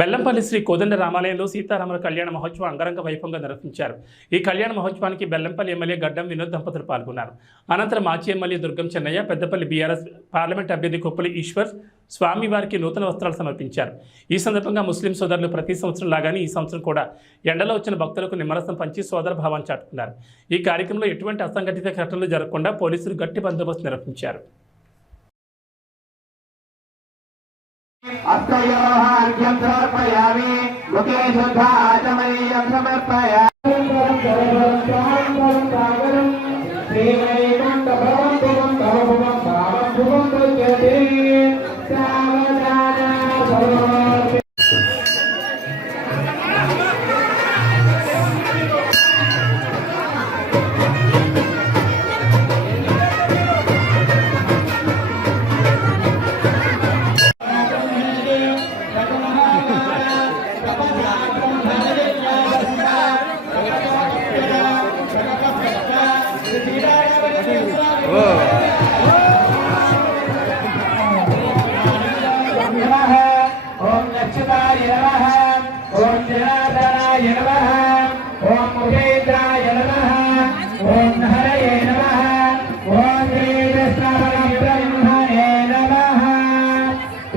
బెల్లంపల్లి శ్రీ కోదండ రామాలయంలో సీతారాముల కళ్యాణ మహోత్సవం అంగరంగ వైభవంగా నిర్వహించారు. ఈ కళ్యాణ మహోత్సవానికి బెల్లంపల్లి ఎమ్మెల్యే గడ్డం వినోద్ దంపతులు పాల్గొన్నారు. అనంతరం మాజీ ఎమ్మెల్యే దుర్గం చెన్నయ్య, పెద్దపల్లి బీఆర్ఎస్ పార్లమెంట్ అభ్యర్థి కొప్పలి ఈశ్వర్ స్వామివారికి నూతన వస్త్రాలు సమర్పించారు. ఈ సందర్భంగా ముస్లిం సోదరులు ప్రతి సంవత్సరం లాగానే ఈ సంవత్సరం కూడా ఎండలో వచ్చిన భక్తులకు నిమ్మరసం పంచి సోదర భావాన్ని చాటుకున్నారు. ఈ కార్యక్రమంలో ఎటువంటి అసంఘటిత ఘటనలు జరగకుండా పోలీసులు గట్టి బందోబస్తు నిర్వహించారు. अर्घ्यं समर्पयामि मुखे शुद्धाचमनीयं समर्पयामि ओम लक्ष्मणाय नमः, ओम जनार्दनाय नमः, ओम मुखेन्द्राय नमः, ओम हरये नमः, ओम श्रीकृष्णपरब्रह्मणे नमः।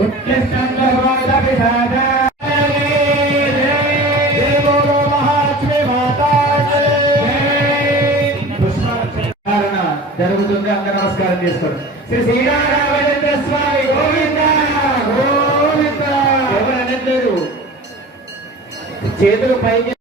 उत्कृष्टं भगवन्तपितामहः देवो महालक्ष्मी माता జరుగుతుంది. అందరూ నమస్కారం చేసుకోండి. శ్రీ శ్రీరామచంద్ర స్వామి గోవింద గోవింద. ఎవరు అనట్లేదు, చేతులు పైకి